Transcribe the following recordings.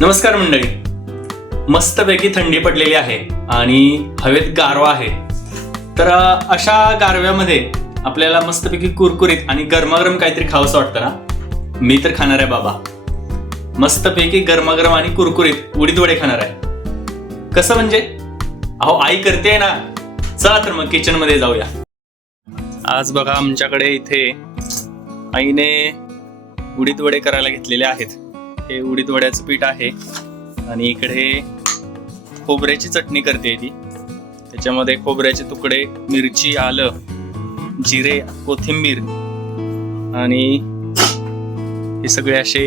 नमस्कार मंडळी, मस्तपैकी थंडी पडलेली आहे आणि हवेत गारवा आहे. तर अशा गारव्यामध्ये आपल्याला मस्तपैकी कुरकुरीत आणि गरमागरम काहीतरी खावंसं वाटतं ना. मी तर खाणार आहे बाबा, मस्तपैकी गरमागरम आणि कुरकुरीत उडीद वडे खाणार आहे. कसं म्हणजे, अहो आई करते ना. चला तर मग किचन मध्ये जाऊया. आज बघा आमच्याकडे इथे आईने उडीद वडे करायला घेतलेले आहेत. हे उडीद वड्याचं पीठ आहे आणि इकडे खोबऱ्याची चटणी करते ती. त्याच्यामध्ये खोबऱ्याचे तुकडे, मिरची, आलं, जिरे, कोथिंबीर आणि हे सगळे असे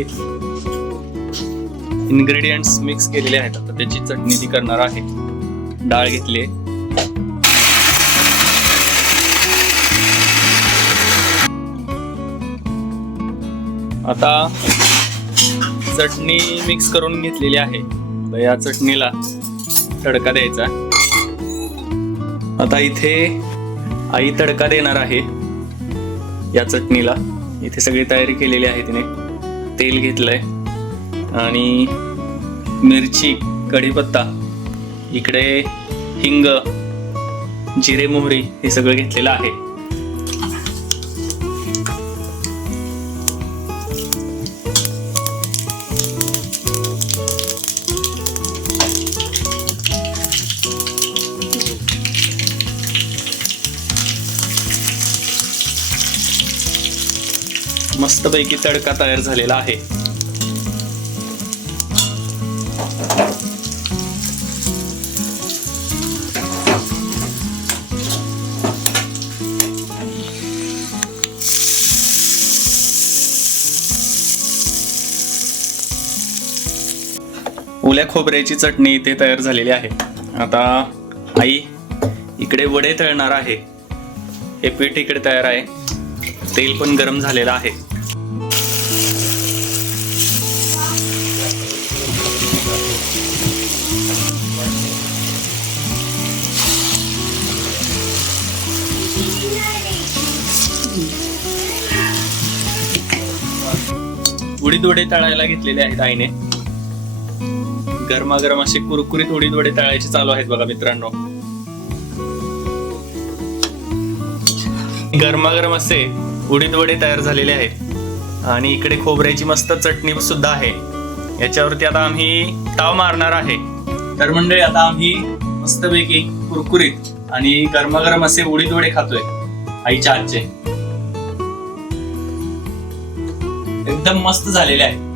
इन्ग्रेडियंट्स मिक्स केलेले आहेत. आता त्याची चटणी ती करणार आहे. डाळ घेतली, आता चटणी मिक्स करून घेतलेली आहे. या चटणीला तडका द्यायचा. आता इथे आई तडका देणार आहे या चटणीला. इथे सगळी तयारी केलेली आहे तिने. तेल घेतलंय आणि मिरची, कढीपत्ता, इकडे हिंग, जिरे, मोहरी हे सगळं घेतलेलं आहे. मस्तपैकी तडका तयार झालेला आहे. ओल्या खोबऱ्याची चटणी इथे तयार झालेली आहे. आता आई इकडे वडे तळणार आहे. हे पीठ इकडे तयार आहे. तेल पण गरम झालेलं आहे. उडीद वडे तळायला घेतलेले आहेत आईने. गरमागरम असे कुरकुरीत उडीद वडे तळायचे चालू आहेत बघा मित्रांनो. गरमागरम असे उडीद वडे तयार झालेले आहेत आणि इकडे खोबऱ्याची मस्त चटणी सुद्धा आहे. याच्यावरती आता आम्ही ताव मारणार आहे. तर मंडळी, आता आम्ही मस्तपैकी कुरकुरीत आणि गरमागरम असे उडीद वडे खातोय आईच्या हातचे. एकदम मस्त झालेले आहे.